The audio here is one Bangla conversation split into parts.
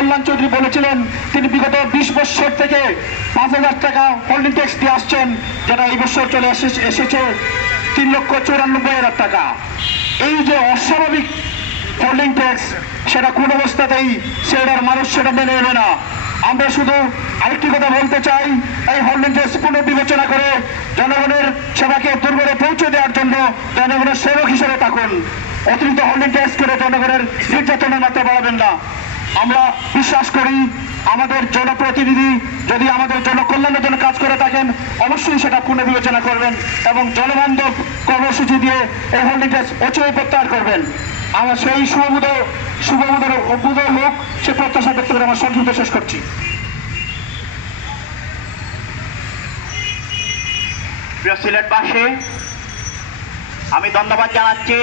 কল্যাণ চৌধুরী বলেছিলেন তিনি বিগত 20 বছর থেকে 5,000 টাকা হোল্ডিং ট্যাক্স দিয়ে আসছেন, যেটা এই বছর চলে এসেছে 3,94,000 টাকা। এই যে অস্বাভাবিক হোল্ডিং ট্যাক্স, সেটা কোন অবস্থাতেই সেটার মানুষ সেটা মেনে নেবে না। আমরা শুধু আরেকটি কথা বলতে চাই, এই হোল্ডিং ট্যাক্স পুনর্বিবেচনা করে জনগণের সেবাকে দুর্গণে পৌঁছে দেওয়ার জন্য জনগণের সেবক হিসেবে থাকুন। অতিরিক্ত হোল্ডিং ট্যাক্স করে জনগণের নির্যাতনের মাত্রা বাড়াবেন না। আমরা বিশ্বাস করি আমাদের জনপ্রতিনিধি যদি আমাদের জনকল্যাণের জন্য কাজ করে থাকেন, অবশ্যই সেটা পুনর্বিবেচনা করবেন এবং জনবান্ধব কর্মসূচি দিয়ে এই হোল্ডিং ট্যাক্স অচিরেই প্রত্যাহার করবেন। আমার সেই শুভবোধের অভ্যুদয় হোক, সে প্রত্যাশা ব্যক্ত করে আমার সংক্ষিপ্ত শেষ করছি। প্রিয় সিলেটবাসী, আমি ধন্যবাদ জানাচ্ছি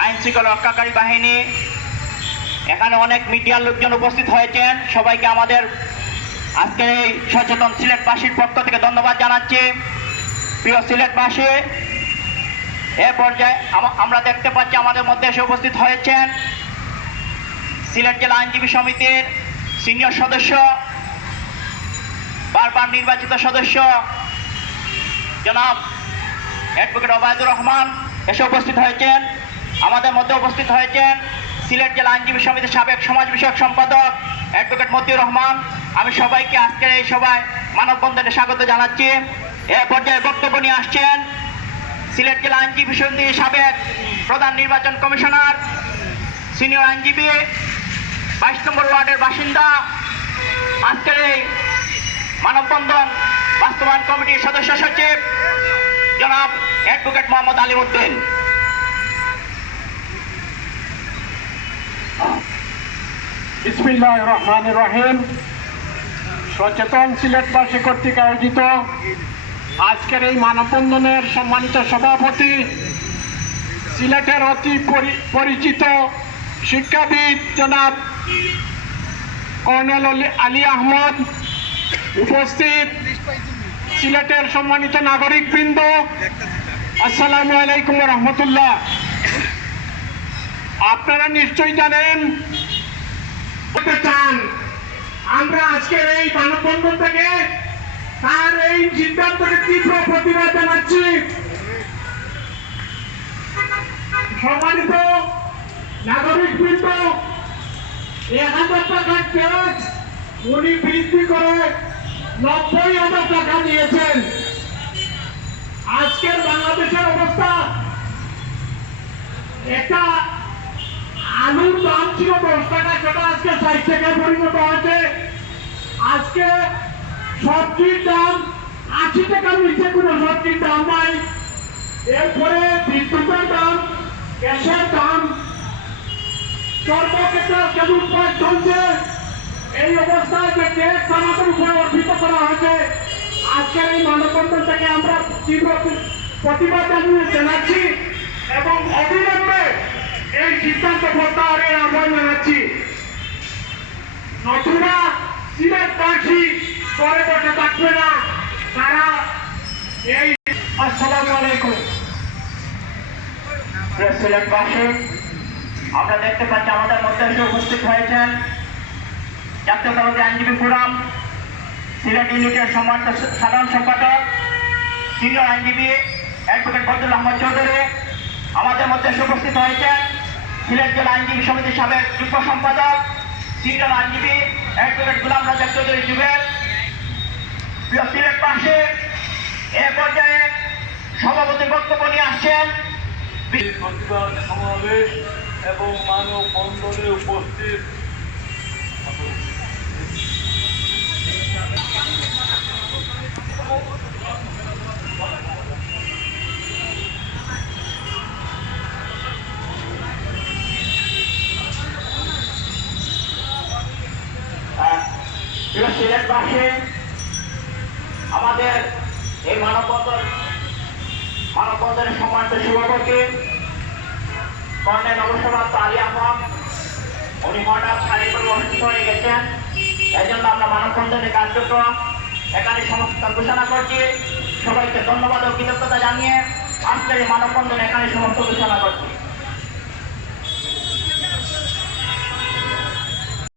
আইন শৃঙ্খলা রক্ষাকারী বাহিনী, এখানে অনেক মিডিয়ার লোকজন উপস্থিত হয়েছেন, সবাইকে আমাদের আজকের এই সচেতন সিলেটবাসীর পক্ষ থেকে ধন্যবাদ জানাচ্ছি। প্রিয় সিলেটবাসী, এ পর্যায়ে আমরা দেখতে পাচ্ছি আমাদের মধ্যে এসে উপস্থিত হয়েছেন সিলেট জেলা আইনজীবী সমিতির সিনিয়র সদস্য, বারবার নির্বাচিত সদস্য জনাব অ্যাডভোকেট ওবায়দুর রহমান এসে উপস্থিত হয়েছেন। আমাদের মধ্যে উপস্থিত হয়েছেন সিলেট জেলা আইনজীবী সমিতির সাবেক সমাজ বিষয়ক সম্পাদক অ্যাডভোকেট মতিউর রহমান। আমি সবাইকে আজকের এই সভায় মানববন্ধনে স্বাগত জানাচ্ছি। এ পর্যায়ে বক্তব্য নিয়ে আসছেন সিলেট জেলা আইনজীবী সমিতির সাবেক প্রধান নির্বাচন কমিশনার, সিনিয়র আইনজীবী, 22 নম্বর ওয়ার্ডের বাসিন্দা, আজকের এই মানববন্ধন বাস্তবায়ন কমিটির সদস্য সচিব জনাব অ্যাডভোকেট মোহাম্মদ আলিমউদ্দিন। বিসমিল্লাহির রহমানির রহিম। সচেতন সিলেটবাসী কর্তৃক আয়োজিত আজকের এই মানববন্ধনের সম্মানিত সভাপতি, সিলেটের অতি পরিচিত শিক্ষাবিদ জনাব কর্নেল আলী আহমদ, উপস্থিত সিলেটের সম্মানিত নাগরিকবৃন্দ, আসসালামু আলাইকুম ওয়া রাহমাতুল্লাহ। আপনারা নিশ্চয়ই জানেন, বলতে চান আমরা আজকের এই মানববন্ধন থেকে তার এই সিদ্ধান্তকে তীব্র প্রতিবাদ জানাচ্ছি। সম্মানিত নাগরিকবৃন্দ, 1,000 টাকার ট্যাক্স উনি বৃদ্ধি করে 90,000 টাকা নিয়েছেন। আজকের বাংলাদেশের অবস্থা, একটা আলুর দাম ছিল 10 টাকা, সেটা আজকে 60 টাকায় পরিণত হয়েছে। আজকে সবজির দাম 80 টাকার নিচে কোনো সবজির দাম নাই। এরপরে বিদ্যুতের দাম, গ্যাসের দাম, সর্বক্ষেত্রে কেবল চলছে। এই অবস্থায় যে ট্যাক্স আমাদের উপরে অর্পিত করা হয়েছে, আজকের এই মানববন্ধন থেকে আমরা তীব্র প্রতিবাদ জানাচ্ছি এবং অবিলম্বে এই সিদ্ধান্ত প্রত্যাহারের আহ্বান জানাচ্ছি। নতুবা সিলেটবাসী করে বসে থাকবে না, তারা এই। আসসালামু আলাইকুম। সিলেটবাসী, আমরা দেখতে পাচ্ছি আমাদের মধ্যে এসে উপস্থিত হয়েছেন জাতীয়তাবাদী আইনজীবী ফোরাম সিলেট ইউনিটের সম্মানিত সাধারণ সম্পাদক, সিনিয়র আইনজীবী অ্যাডভোকেট বদরুল আহমদ চৌধুরী। আমাদের মধ্যে এসে উপস্থিত হয়েছেন সিলেট জেলা আইনজীবী সমিতির সাবেক যুগ্ম সম্পাদক, সিনিয়র আইনজীবী অ্যাডভোকেট গোলাম রাজা চৌধুরী যুগের। প্রিয় সিলেটবাসী, এ পর্যায়ে সভাপতির বক্তব্য নিয়ে আসছেন প্রতিবাদ সমাবেশ এবং মানববন্ধনে উপস্থিত সিলেটবাসী, আমাদের এই মানববন্ধনের সম্মানিত সভাপতি কর্নেল অবসরপ্রাপ্ত আলী আহমদ, উনি হঠাৎ শারীরিকভাবে অসুস্থ হয়ে গেছেন। এই জন্য আমরা মানববন্ধনের কার্যক্রম এখানে সমস্ত ঘোষণা করছি। সবাইকে ধন্যবাদ ও কৃতজ্ঞতা জানিয়ে আজকের এই মানববন্ধন এখানে সমস্ত ঘোষণা করছি।